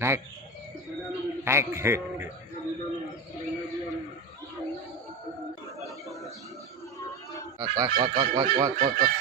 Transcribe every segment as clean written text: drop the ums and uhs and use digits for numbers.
Naik. Naik. Wak, wak, wak, wak, wak, wak, wak, wak.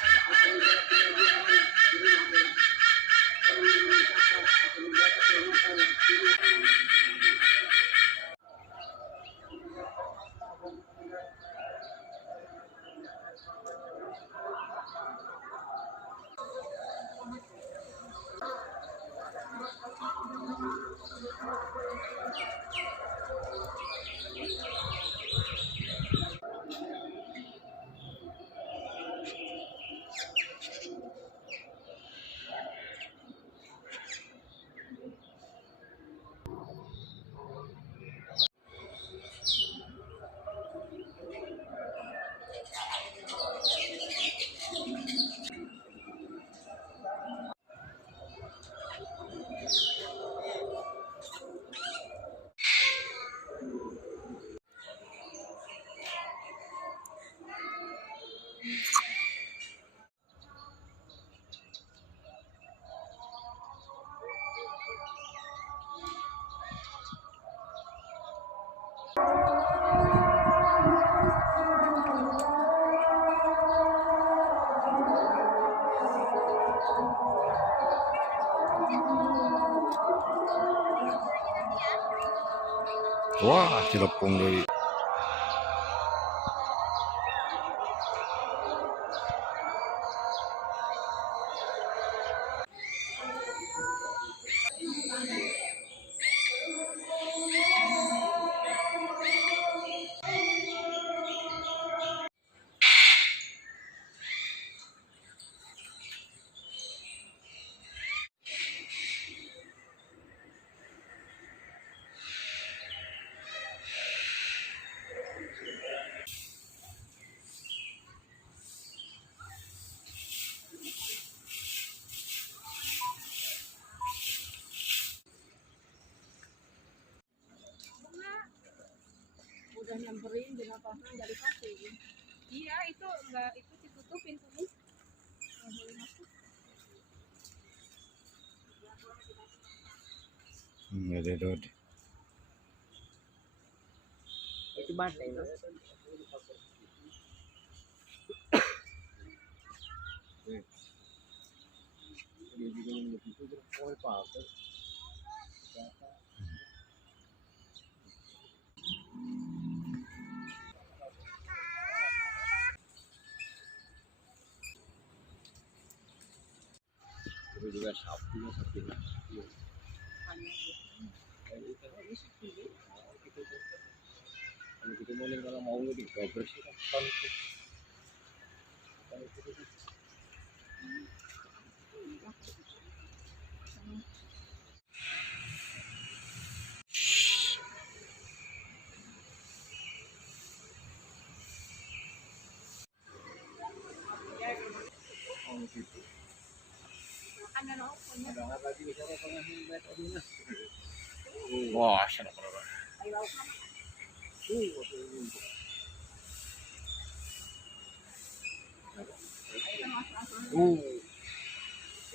Wah, cilepung deui. Udah nyamperin di lapangan nggak dikasih. Iya itu nggak, itu ditutup pintunya nggak boleh masuk. Ada dod. Itu banteng. Itu juga sapinya sapinya. Kalau kita mau kalau mau digobres sih kan itu. Oh gitu. Ada apa lagi bicara tengah metodenya? Wah, sana.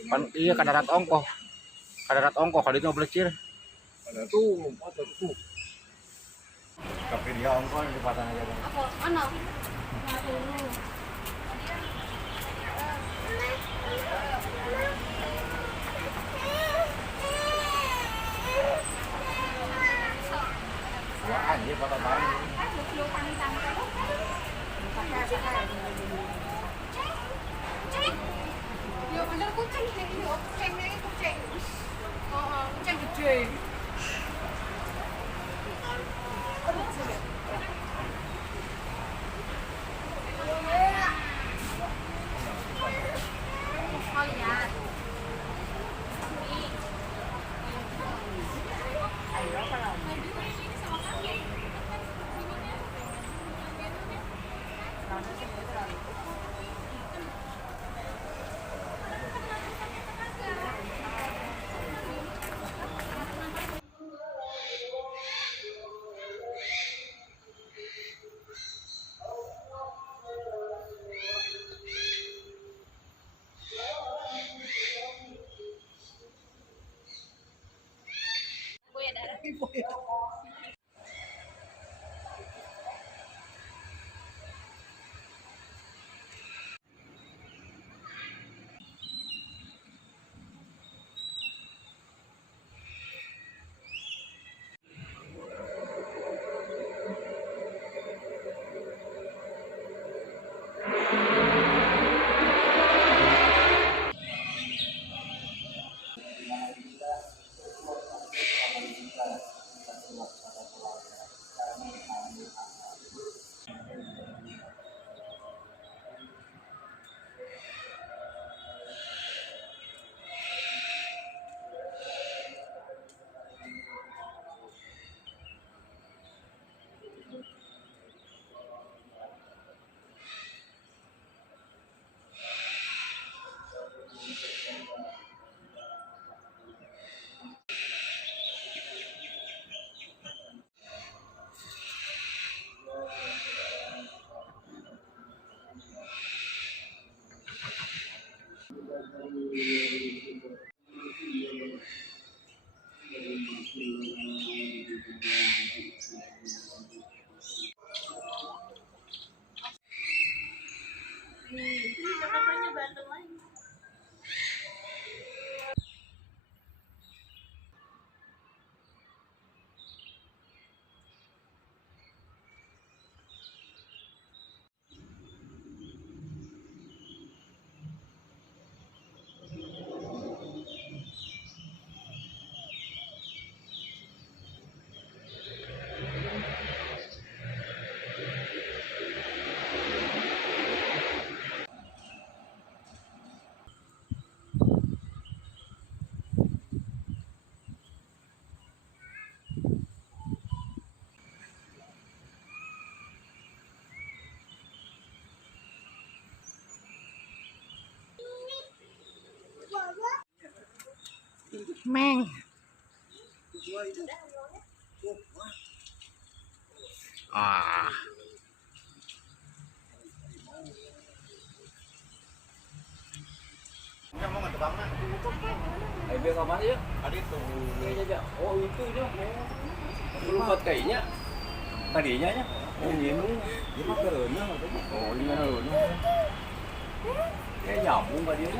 Pan iya kadarat ongkoh. Kadarat ongkoh kali itu belecir. Ada tuh, ada tuh. Tapi dia ongkoh di patah aja. Apa? Mana? Wah, anjir patah bareng. Ya bener kucing ini, kucing. Oh, kucing gede. Oh iya. Jakartanya Bandung lagi. Meng. Ah. Biar kapan ya? Ada itu. Ini aja. Oh itu aja. Belum buat kayaknya. Tadinya nya. Oh ini mah kerennya. Oh ini mah kerennya. Kayak nyambung gak dia?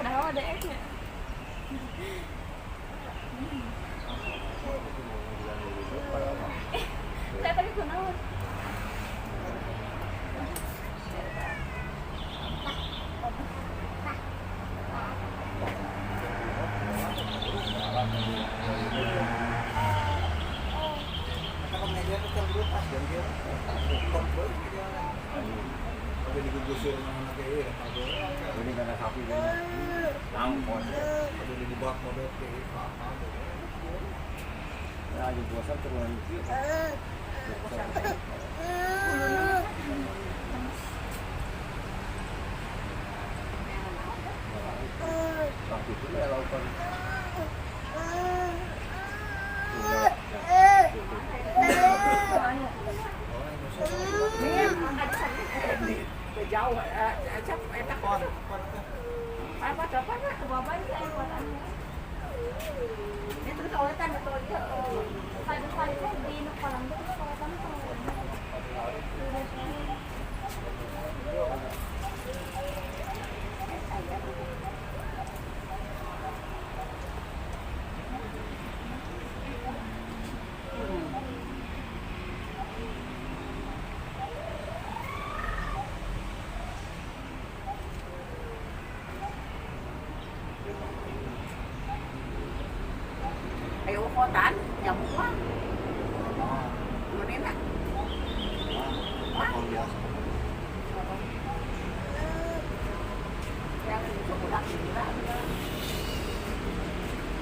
Kenapa ada esnya? Saya tadi kenal. Ini karena sapi ini. Nangkon. Nah, di puasa turun itu. Waktu itu ya lakukan. Jauh, acap enak kon. Apa dapat ke bawah ini air buatannya. Itu kawetan betul dia. Kali-kali di kolam itu kawetan itu. Ayo kotan, jamu mah. Mana nak?